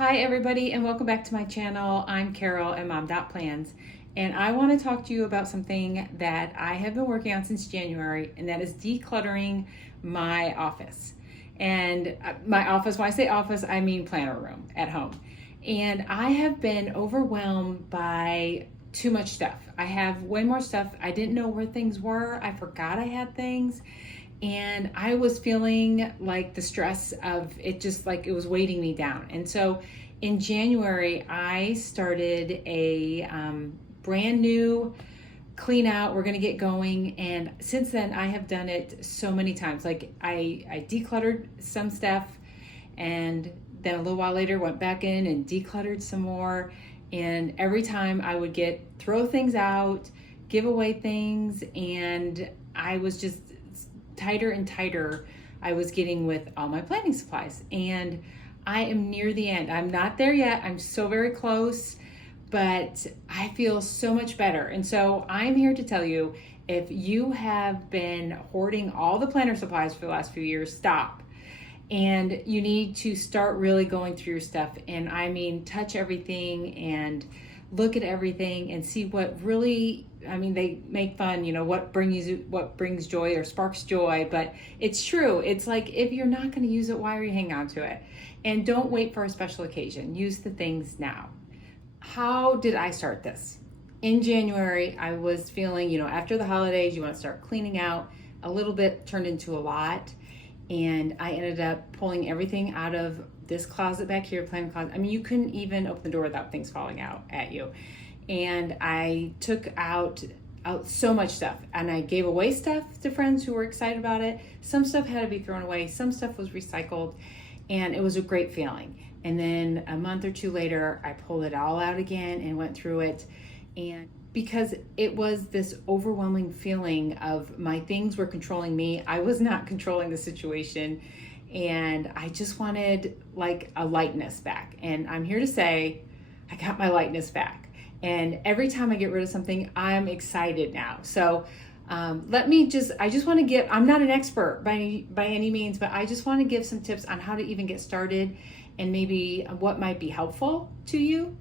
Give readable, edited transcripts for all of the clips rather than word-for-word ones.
Hi everybody and welcome back to my channel. I'm Carol at Mom.Plans and I want to talk to you about something that I have been working on since January, and that is decluttering my office. And my office, when I say office, I mean planner room at home. And I have been overwhelmed by too much stuff. I have way more stuff. I didn't know where things were. I forgot I had things. And I was feeling like the stress of it, just like it was weighting me down. And so in January, I started a brand new clean out. We're going to get going. And since then, I have done it so many times. Like I decluttered some stuff, and then a little while later went back in and decluttered some more. And every time I would throw things out, give away things, and I was just tighter and tighter I was getting with all my planning supplies. And I am near the end. I'm not there yet. I'm so very close, but I feel so much better. And so I'm here to tell you, if you have been hoarding all the planner supplies for the last few years, stop. And you need to start really going through your stuff. And I mean, touch everything and look at everything and see what really, they make fun, what brings joy or sparks joy, but it's true. It's like, if you're not going to use it, why are you hanging on to it? And don't wait for a special occasion. Use the things now. How did I start this? In January, I was feeling, after the holidays, you want to start cleaning out. A little bit turned into a lot. And I ended up pulling everything out of this closet back here, planner closet. You couldn't even open the door without things falling out at you. And I took out so much stuff, and I gave away stuff to friends who were excited about it. Some stuff had to be thrown away. Some stuff was recycled, and it was a great feeling. And then a month or two later, I pulled it all out again and went through it. And because it was this overwhelming feeling of my things were controlling me, I was not controlling the situation. And I just wanted like a lightness back. And I'm here to say, I got my lightness back. And every time I get rid of something, I'm excited now. So I just want to give, I'm not an expert by any means, but I just want to give some tips on how to even get started and maybe what might be helpful to you.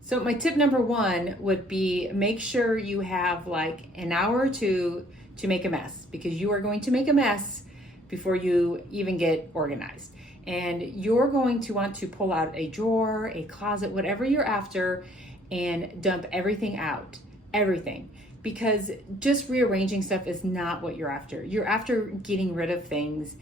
So my tip number one would be, make sure you have like an hour or two to make a mess, because you are going to make a mess before you even get organized. And you're going to want to pull out a drawer, a closet, whatever you're after, and dump everything out, everything. Because just rearranging stuff is not what you're after. You're after getting rid of things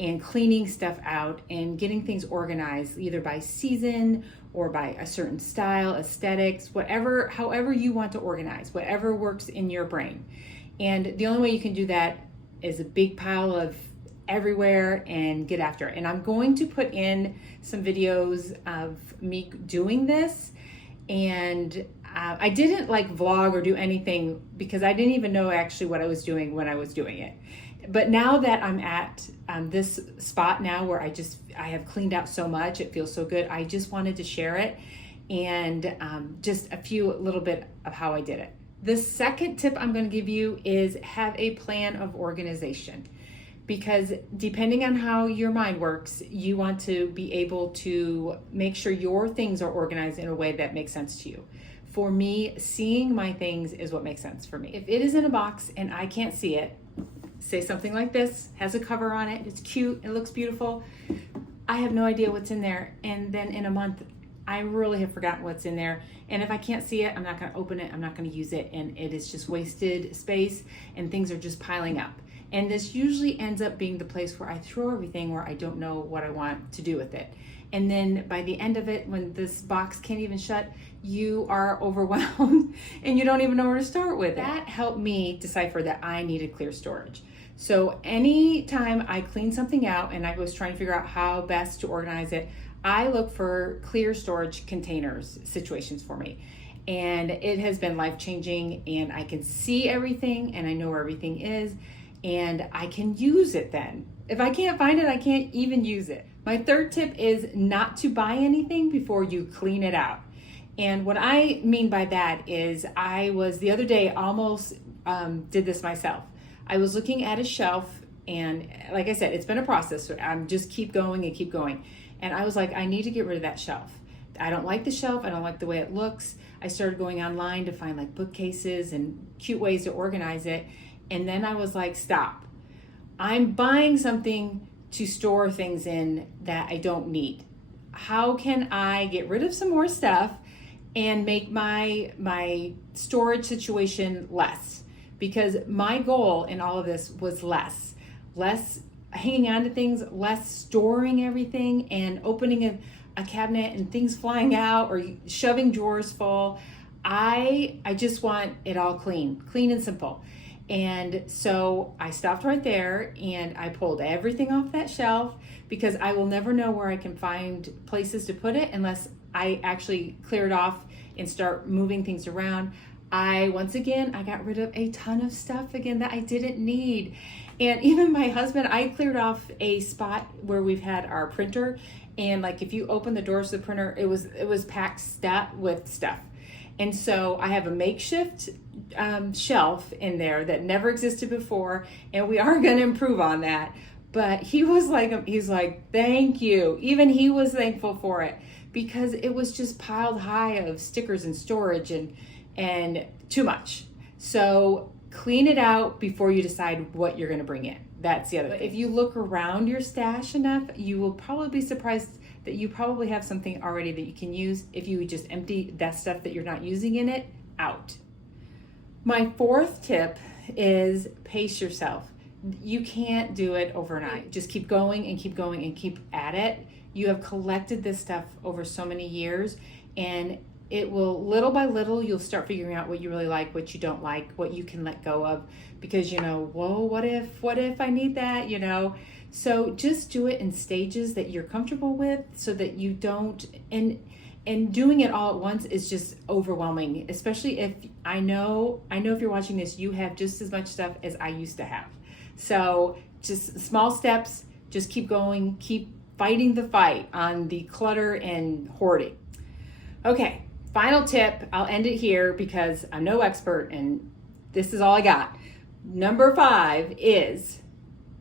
and cleaning stuff out and getting things organized, either by season or by a certain style, aesthetics, however you want to organize, whatever works in your brain. And the only way you can do that is a big pile of everywhere and get after it. And I'm going to put in some videos of me doing this. And I didn't like vlog or do anything because I didn't even know actually what I was doing when I was doing it. But now that I'm at this spot now where I have cleaned out so much, it feels so good. I just wanted to share it, and just a little bit of how I did it. The second tip I'm going to give you is have a plan of organization, because depending on how your mind works, you want to be able to make sure your things are organized in a way that makes sense to you. For me, seeing my things is what makes sense for me. If it is in a box and I can't see it, say something like this, has a cover on it, it's cute, it looks beautiful, I have no idea what's in there. And then in a month, I really have forgotten what's in there. And if I can't see it, I'm not going to open it, I'm not going to use it, and it is just wasted space and things are just piling up. And this usually ends up being the place where I throw everything, where I don't know what I want to do with it. And then by the end of it, when this box can't even shut, you are overwhelmed and you don't even know where to start with it. That helped me decipher that I needed clear storage. So anytime I clean something out and I was trying to figure out how best to organize it, I look for clear storage containers situations for me. And it has been life-changing, and I can see everything and I know where everything is, and I can use it then. If I can't find it, I can't even use it. My third tip is not to buy anything before you clean it out. And what I mean by that is, I was the other day almost did this myself. I was looking at a shelf, and like I said, it's been a process. So I'm just keep going and keep going. And I was like, I need to get rid of that shelf. I don't like the shelf. I don't like the way it looks. I started going online to find like bookcases and cute ways to organize it. And then I was like, stop. I'm buying something to store things in that I don't need. How can I get rid of some more stuff and make my storage situation less? Because my goal in all of this was less hanging on to things, less storing everything and opening a cabinet and things flying out or shoving drawers full. I just want it all clean and simple. And so I stopped right there and I pulled everything off that shelf, because I will never know where I can find places to put it unless I actually clear it off and start moving things around. I got rid of a ton of stuff again that I didn't need. And even my husband, I cleared off a spot where we've had our printer, and like if you open the doors of the printer, it was packed with stuff. And so I have a makeshift shelf in there that never existed before, and we are going to improve on that. But he's like, thank you. Even he was thankful for it, because it was just piled high of stickers and storage and too much. So clean it out before you decide what you're going to bring in. That's the other thing. If you look around your stash enough, you will probably be surprised that you probably have something already that you can use if you just empty that stuff that you're not using in it out. My fourth tip is pace yourself. You can't do it overnight. Just keep going and keep going and keep at it. You have collected this stuff over so many years, and it will, little by little, you'll start figuring out what you really like, what you don't like, what you can let go of, because whoa, what if I need that, So just do it in stages that you're comfortable with, so that you don't, and doing it all at once is just overwhelming, especially if I know if you're watching this, you have just as much stuff as I used to have. So just small steps, just keep going, keep fighting the fight on the clutter and hoarding. Okay, final tip, I'll end it here because I'm no expert and this is all I got. Number 5 is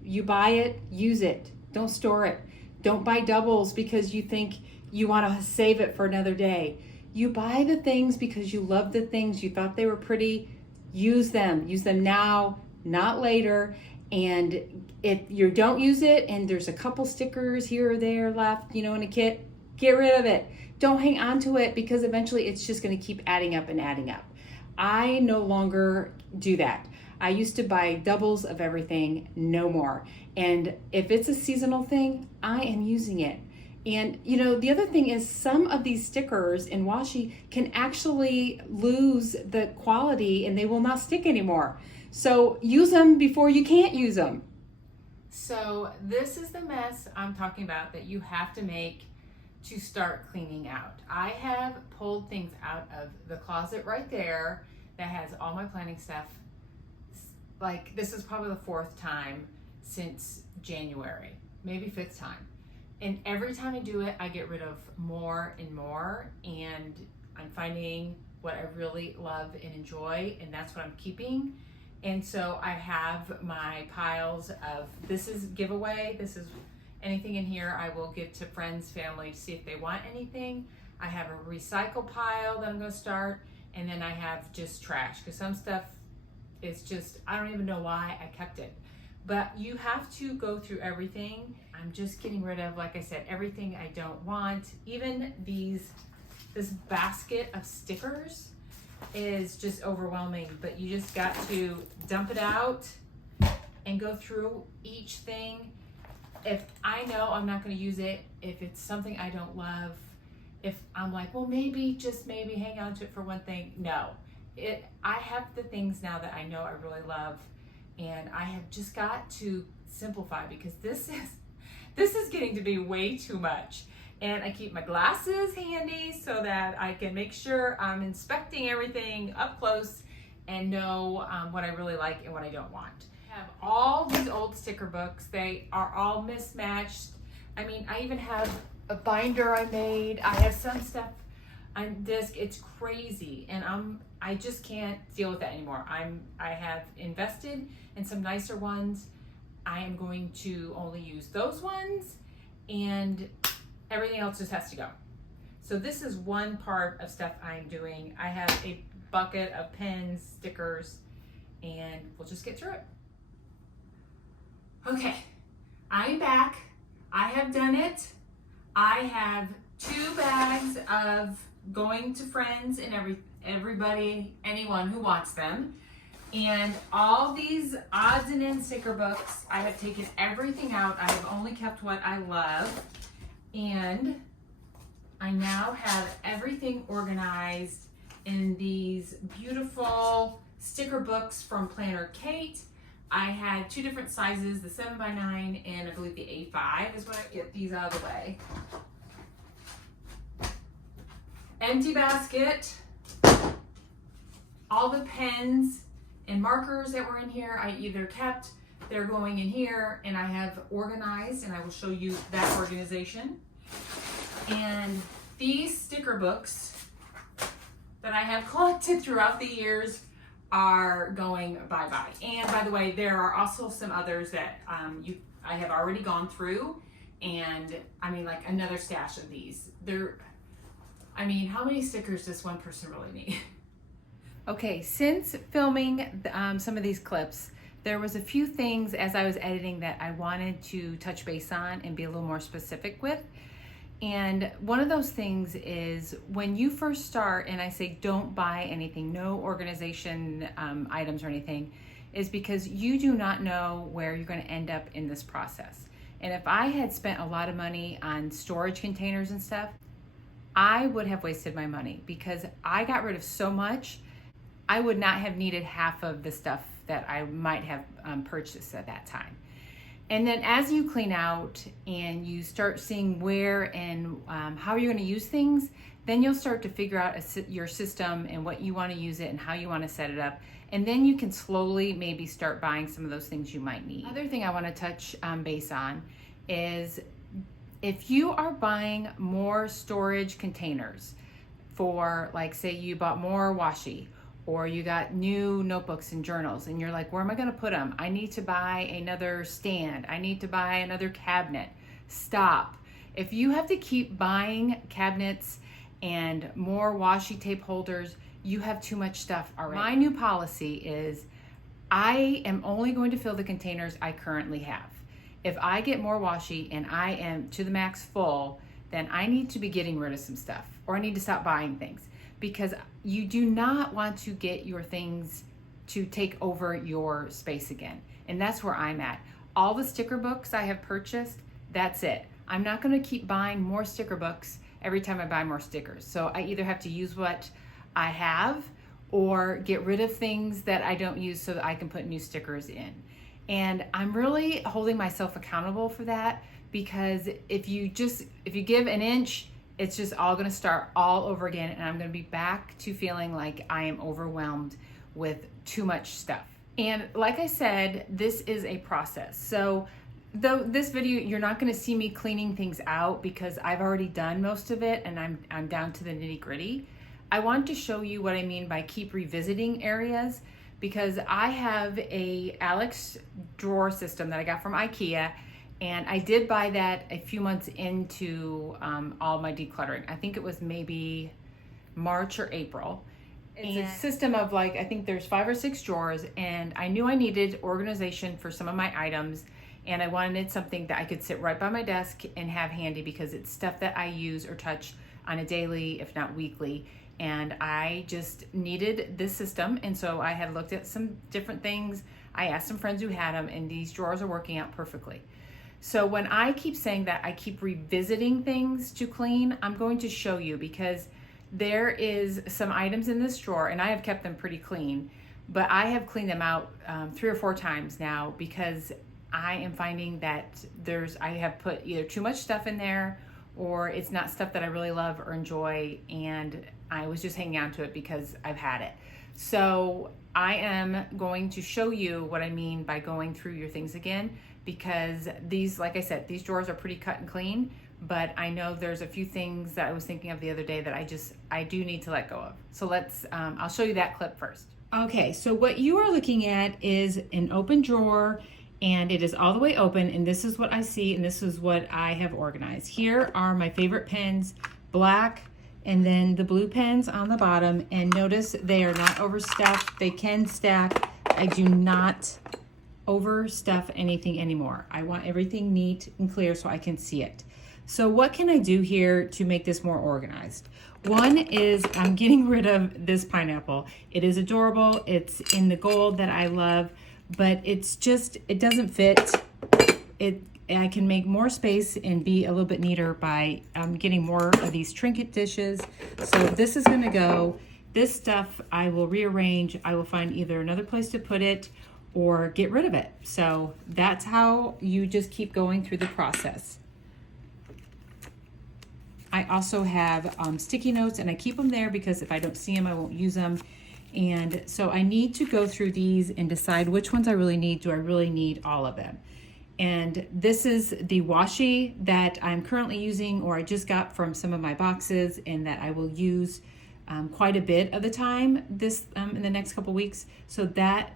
you buy it, use it, don't store it. Don't buy doubles because you think you want to save it for another day. You buy the things because you love the things, you thought they were pretty, use them now, not later. And if you don't use it and there's a couple stickers here or there left, in a kit, get rid of it. Don't hang on to it, because eventually it's just going to keep adding up and adding up. I no longer do that. I used to buy doubles of everything, no more. And if it's a seasonal thing, I am using it. And the other thing is, some of these stickers in washi can actually lose the quality and they will not stick anymore. So use them before you can't use them. So this is the mess I'm talking about that you have to make to start cleaning out. I have pulled things out of the closet right there that has all my planning stuff. Like, this is probably the 4th time since January, maybe 5th time. And every time I do it, I get rid of more and more, and I'm finding what I really love and enjoy, and that's what I'm keeping. And so I have my piles of, this is giveaway, this is anything in here I will give to friends, family, to see if they want anything. I have a recycle pile that I'm going to start, and then I have just trash, because some stuff is just, I don't even know why I kept it. But you have to go through everything. I'm just getting rid of, like I said, everything I don't want. Even this basket of stickers is just overwhelming, but you just got to dump it out and go through each thing. If I know I'm not going to use it, if it's something I don't love, if I'm like, well, just maybe hang on to it for one thing. No, I have the things now that I know I really love, and I have just got to simplify, because this is getting to be way too much. And I keep my glasses handy so that I can make sure I'm inspecting everything up close and know what I really like and what I don't want. I have all these old sticker books. They are all mismatched. I mean, I even have a binder I made. I have some stuff on disc. It's crazy, and I just can't deal with that anymore. I have invested in some nicer ones. I am going to only use those ones, and Everything else just has to go. So this is one part of stuff I'm doing. I have a bucket of pens, stickers, and we'll just get through it. Okay, I'm back. I have done it. I have 2 bags of going to friends and everybody, anyone who wants them. And all these odds and ends sticker books, I have taken everything out. I have only kept what I love. And I now have everything organized in these beautiful sticker books from Planner Kate. I had 2 different sizes, the 7x9 and I believe the A5 is when I get these out of the way. Empty basket. All the pens and markers that were in here, I either kept, they're going in here, and I have organized, and I will show you that organization. And these sticker books that I have collected throughout the years are going bye-bye. And by the way, there are also some others that I have already gone through, and I mean, like another stash of these. I mean, how many stickers does one person really need? Okay, since filming some of these clips, there was a few things as I was editing that I wanted to touch base on and be a little more specific with. And one of those things is when you first start, and I say don't buy anything, no organization items or anything, is because you do not know where you're going to end up in this process. And if I had spent a lot of money on storage containers and stuff, I would have wasted my money because I got rid of so much. I would not have needed half of the stuff that I might have purchased at that time. And then as you clean out and you start seeing where and how you're going to use things, then you'll start to figure out your system and what you want to use it and how you want to set it up. And then you can slowly maybe start buying some of those things you might need. Another thing I want to touch base on is if you are buying more storage containers for, like, say you bought more washi, or you got new notebooks and journals and you're like, where am I gonna put them? I need to buy another stand. I need to buy another cabinet. Stop. If you have to keep buying cabinets and more washi tape holders, you have too much stuff already. My new policy is I am only going to fill the containers I currently have. If I get more washi and I am to the max full, then I need to be getting rid of some stuff, or I need to stop buying things, because you do not want to get your things to take over your space again. And that's where I'm at. All the sticker books I have purchased, that's it. I'm not gonna keep buying more sticker books every time I buy more stickers. So I either have to use what I have or get rid of things that I don't use so that I can put new stickers in. And I'm really holding myself accountable for that, because if you give an inch, it's just all gonna start all over again, and I'm gonna be back to feeling like I am overwhelmed with too much stuff. And like I said, this is a process. So though this video, you're not gonna see me cleaning things out because I've already done most of it and I'm down to the nitty gritty. I want to show you what I mean by keep revisiting areas, because I have a Alex drawer system that I got from IKEA, and I did buy that a few months into all my decluttering. I think it was maybe March or April. It's a system of, like, I think there's 5 or 6 drawers, and I knew I needed organization for some of my items, and I wanted something that I could sit right by my desk and have handy, because it's stuff that I use or touch on a daily, if not weekly. And I just needed this system, and so I had looked at some different things. I asked some friends who had them, and these drawers are working out perfectly. So when I keep saying that I keep revisiting things to clean, I'm going to show you, because there is some items in this drawer, and I have kept them pretty clean, but I have cleaned them out 3 or 4 times now, because I am finding that I have put either too much stuff in there, or it's not stuff that I really love or enjoy, and I was just hanging on to it because I've had it. So I am going to show you what I mean by going through your things again, because these, like I said, these drawers are pretty cut and clean, but I know there's a few things that I was thinking of the other day that I do need to let go of. So let's, I'll show you that clip first. Okay, so what you are looking at is an open drawer, and it is all the way open, and this is what I see, and this is what I have organized. Here are my favorite pens, black, and then the blue pens on the bottom, and notice they are not overstuffed. They can stack. I do not overstuff anything anymore. I want everything neat and clear so I can see it. So what can I do here to make this more organized? One is I'm getting rid of this pineapple. It is adorable. It's in the gold that I love, but it's just, it doesn't fit. I can make more space and be a little bit neater by getting more of these trinket dishes. So this is gonna go. This stuff I will rearrange. I will find either another place to put it or get rid of it. So that's how you just keep going through the process. I also have sticky notes, and I keep them there because if I don't see them, I won't use them. And so I need to go through these and decide which ones I really need. Do I really need all of them? And this is the washi that I'm currently using, or I just got from some of my boxes, and that I will use quite a bit of the time this in the next couple weeks. So that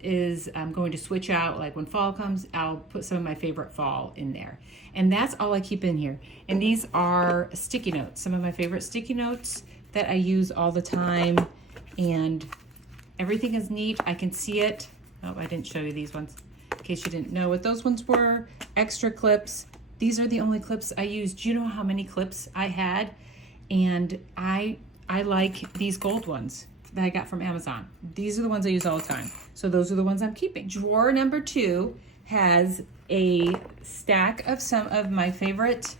is going to switch out. Like when fall comes, I'll put some of my favorite fall in there. And that's all I keep in here. And these are sticky notes, some of my favorite sticky notes that I use all the time. And everything is neat. I can see it. Oh, I didn't show you these ones in case you didn't know what those ones were. Extra clips. These are the only clips I use. Do you know how many clips I had? And I like these gold ones that I got from Amazon. These are the ones I use all the time. So those are the ones I'm keeping. Drawer number 2 has a stack of some of my favorite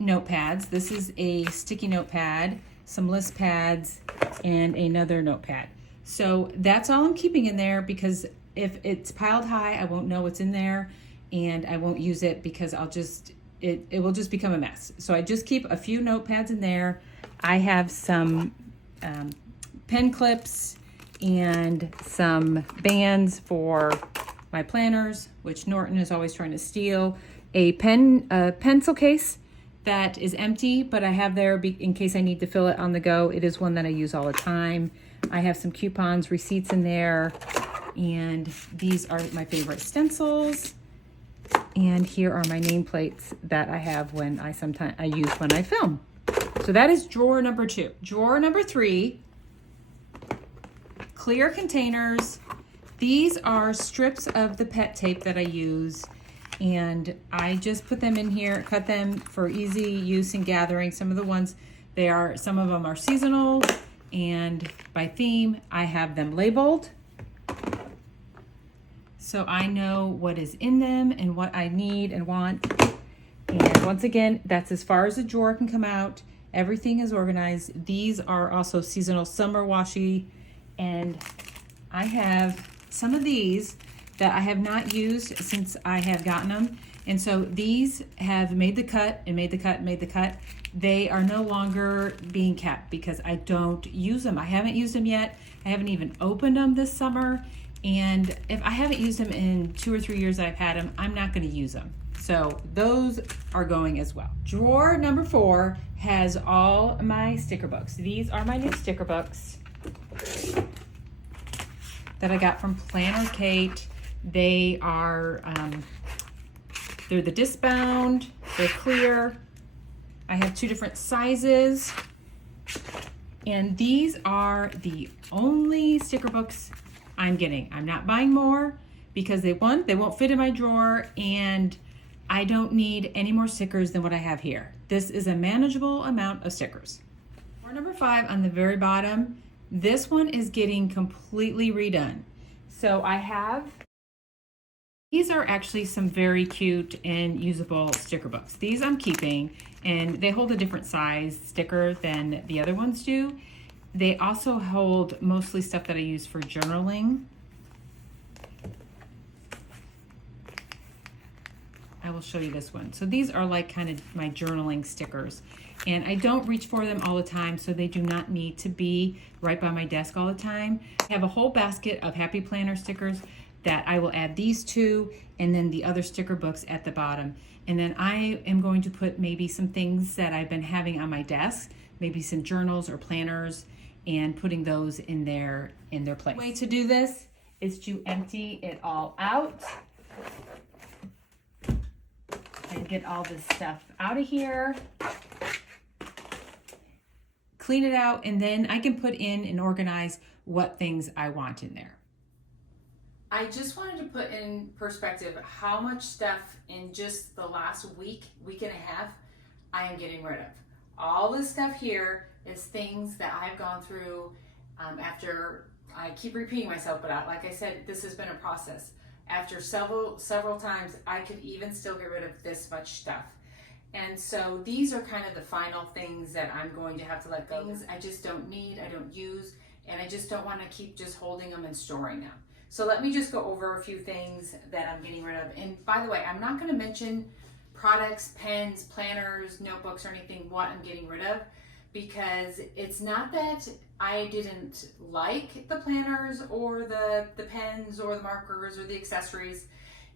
notepads. This is a sticky notepad, some list pads, and another notepad. So that's all I'm keeping in there, because if it's piled high, I won't know what's in there, and I won't use it because it will just become a mess. So I just keep a few notepads in there. I have some pen clips and some bands for my planners, which Norton is always trying to steal. A pencil case that is empty, but I have there in case I need to fill it on the go. It is one that I use all the time. I have some coupons, receipts in there, and these are my favorite stencils. And here are my nameplates that I have when I use when I film. So that is drawer number 2. Drawer number 3, clear containers. These are strips of the pet tape that I use, and I just put them in here, cut them for easy use in gathering. Some of the ones, some of them are seasonal, and by theme, I have them labeled. So I know what is in them and what I need and want. And once again, that's as far as the drawer can come out. Everything is organized. These are also seasonal summer washi, and I have some of these that I have not used since I have gotten them. And so these have made the cut and made the cut and made the cut. They are no longer being kept because I don't use them. I haven't used them yet. I haven't even opened them this summer. And if I haven't used them in 2 or 3 years that I've had them, I'm not going to use them. So those are going as well. Drawer number 4 has all my sticker books. These are my new sticker books that I got from Planner Kate. They are, they're the disc bound, they're clear. I have 2 different sizes. And these are the only sticker books I'm getting. I'm not buying more because they won't fit in my drawer, and I don't need any more stickers than what I have here. This is a manageable amount of stickers. Drawer number 5 on the very bottom, this one is getting completely redone. So these are actually some very cute and usable sticker books. These I'm keeping, and they hold a different size sticker than the other ones do. They also hold mostly stuff that I use for journaling. I will show you this one. So these are like kind of my journaling stickers, and I don't reach for them all the time, so they do not need to be right by my desk all the time. I have a whole basket of Happy Planner stickers that I will add these to, and then the other sticker books at the bottom. And then I am going to put maybe some things that I've been having on my desk, maybe some journals or planners, and putting those in their place. The way to do this is to empty it all out. and get all this stuff out of here. Clean it out, and then I can put in and organize what things I want in there. I just wanted to put in perspective how much stuff in just the last week and a half I am getting rid of. All this stuff here is things that I've gone through after, I keep repeating myself, but like I said, this has been a process. After several times, I could even still get rid of this much stuff. And so these are kind of the final things that I'm going to have to let go. Things I just don't need, I don't use, and I just don't want to keep just holding them and storing them. So let me just go over a few things that I'm getting rid of. And by the way, I'm not going to mention products, pens, planners, notebooks, or anything what I'm getting rid of, because it's not that I didn't like the planners or the pens or the markers or the accessories.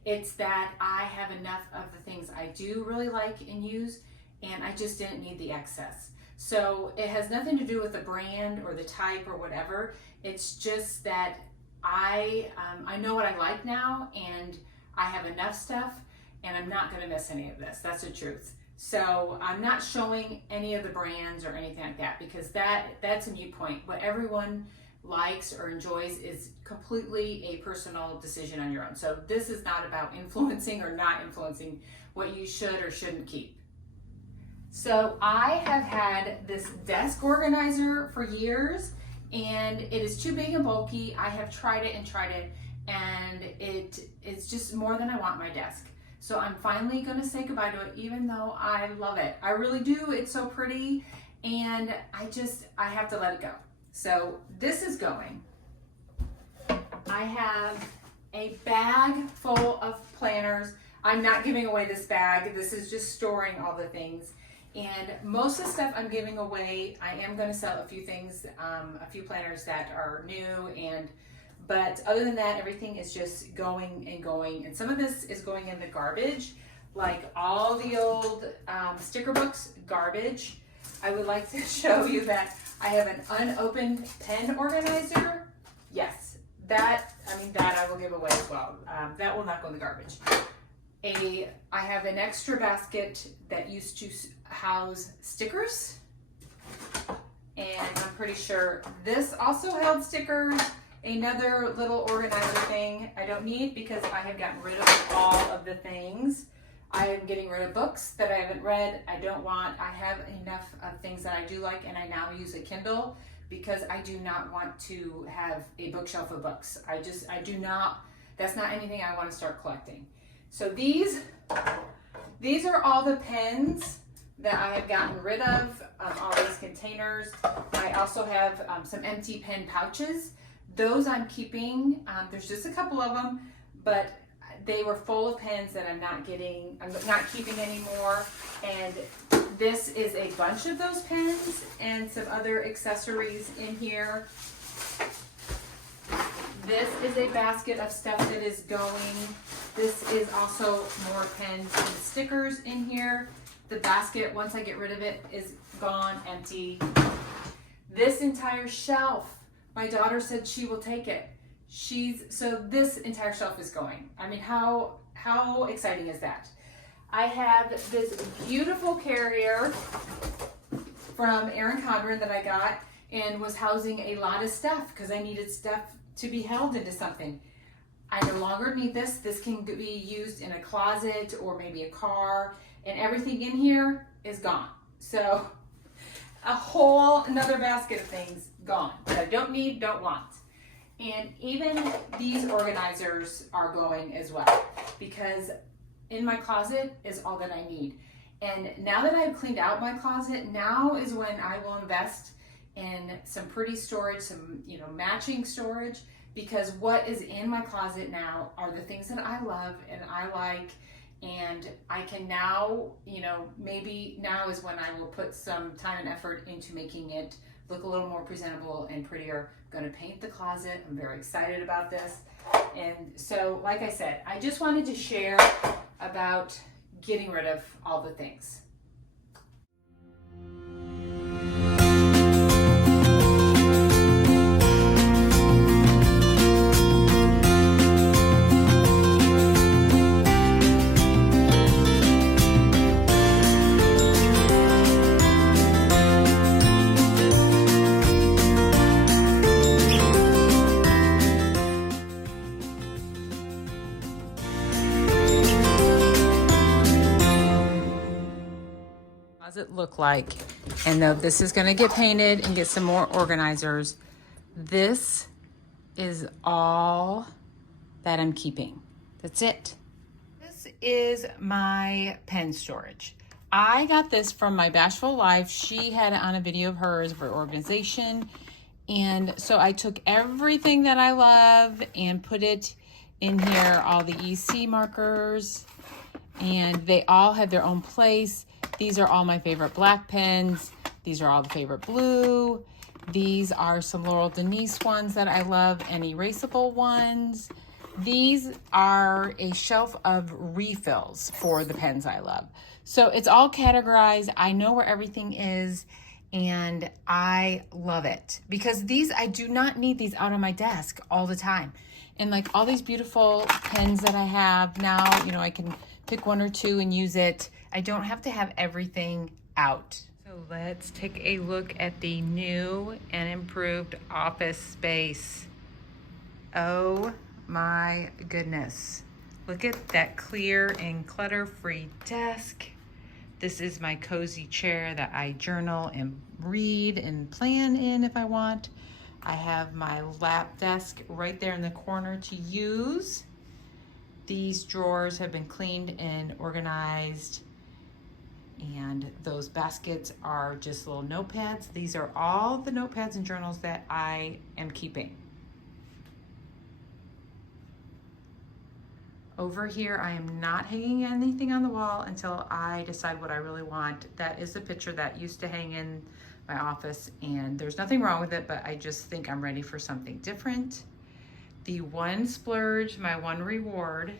It's that I have enough of the things I do really like and use, and I just didn't need the excess. So it has nothing to do with the brand or the type or whatever. It's just that I know what I like now, and I have enough stuff, and I'm not gonna miss any of this. That's the truth. So I'm not showing any of the brands or anything like that, because that's a moot point. What everyone likes or enjoys is completely a personal decision on your own. So this is not about influencing or not influencing what you should or shouldn't keep. So I have had this desk organizer for years, and it is too big and bulky. I have tried it, and it's just more than I want my desk. So I'm finally gonna say goodbye to it, even though I love it. I really do, it's so pretty, and I have to let it go. So this is going. I have a bag full of planners. I'm not giving away this bag. This is just storing all the things. And most of the stuff I'm giving away, I am going to sell a few things, a few planners that are new, but other than that, everything is just going and going. And some of this is going in the garbage, like all the old sticker books, garbage. I would like to show you that I have an unopened pen organizer. Yes, that I will give away as well. That will not go in the garbage. I have an extra basket that used to house stickers, and I'm pretty sure this also held stickers. Another little organizer thing I don't need because I have gotten rid of all of the things. I am getting rid of books that I haven't read, I don't want. I have enough of things that I do like, and I now use a Kindle because I do not want to have a bookshelf of books. I do not, that's not anything I want to start collecting. So these are all the pens that I have gotten rid of, all these containers. I also have some empty pen pouches. Those I'm keeping. There's just a couple of them, but they were full of pens that I'm not keeping anymore. And this is a bunch of those pens and some other accessories in here. This is a basket of stuff that is going. This is also more pens and stickers in here. The basket, once I get rid of it, is gone, empty. This entire shelf, my daughter said she will take it. So this entire shelf is going. I mean, how exciting is that? I have this beautiful carrier from Erin Condren that I got and was housing a lot of stuff because I needed stuff to be held into something. I no longer need this. This can be used in a closet or maybe a car, and everything in here is gone. So a whole another basket of things gone that I don't need, don't want. And even these organizers are going as well, because in my closet is all that I need. And now that I've cleaned out my closet, now is when I will invest in some pretty storage, some matching storage, because what is in my closet now are the things that I love and I like, and I can now, maybe now is when I will put some time and effort into making it look a little more presentable and prettier. I'm going to paint the closet. I'm very excited about this. And so, like I said, I just wanted to share about getting rid of all the things. look like. And though this is gonna get painted and get some more organizers, this is all that I'm keeping. That's it. This is my pen storage. I got this from my Bashful Life. She had it on a video of hers for organization. And so I took everything that I love and put it in here, all the EC markers, and they all have their own place. These are all my favorite black pens. These are all the favorite blue. These are some Laurel Denise ones that I love, and erasable ones. These are a shelf of refills for the pens I love. So it's all categorized. I know where everything is, and I love it because these, I do not need these out on my desk all the time. And like all these beautiful pens that I have now, you know, I can pick one or two and use it. I don't have to have everything out. So let's take a look at the new and improved office space. Oh my goodness. Look at that clear and clutter-free desk. This is my cozy chair that I journal and read and plan in if I want. I have my lap desk right there in the corner to use. These drawers have been cleaned and organized, and those baskets are just little notepads. These are all the notepads and journals that I am keeping. Over here, I am not hanging anything on the wall until I decide what I really want. That is a picture that used to hang in my office, and there's nothing wrong with it, but I just think I'm ready for something different. The one splurge, my one reward,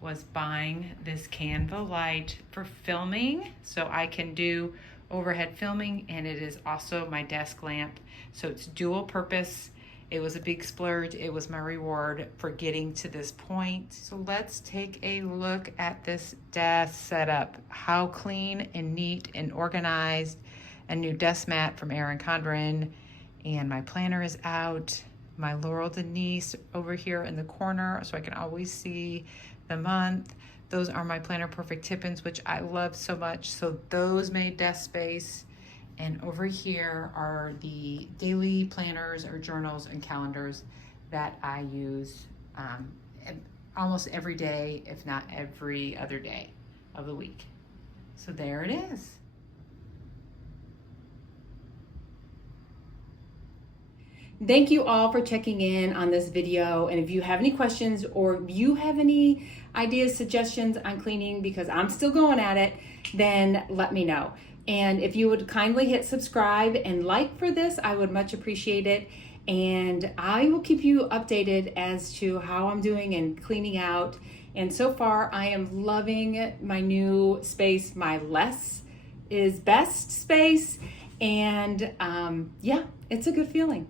was buying this Canva light for filming, so I can do overhead filming, and it is also my desk lamp, so it's dual purpose. It was a big splurge. It was my reward for getting to this point. So let's take a look at this desk setup. How clean and neat and organized. A new desk mat from Erin Condren, and my planner is out. My Laurel Denise over here in the corner, so I can always see the month. Those are my Planner Perfect tip-ins, which I love so much. So those made desk space. And over here are the daily planners or journals and calendars that I use almost every day, if not every other day of the week. So there it is. Thank you all for checking in on this video. And if you have any questions or you have any ideas, suggestions on cleaning, because I'm still going at it, then let me know. And if you would kindly hit subscribe and like for this, I would much appreciate it. And I will keep you updated as to how I'm doing and cleaning out. And so far, I am loving my new space, my less is best space. And yeah, it's a good feeling.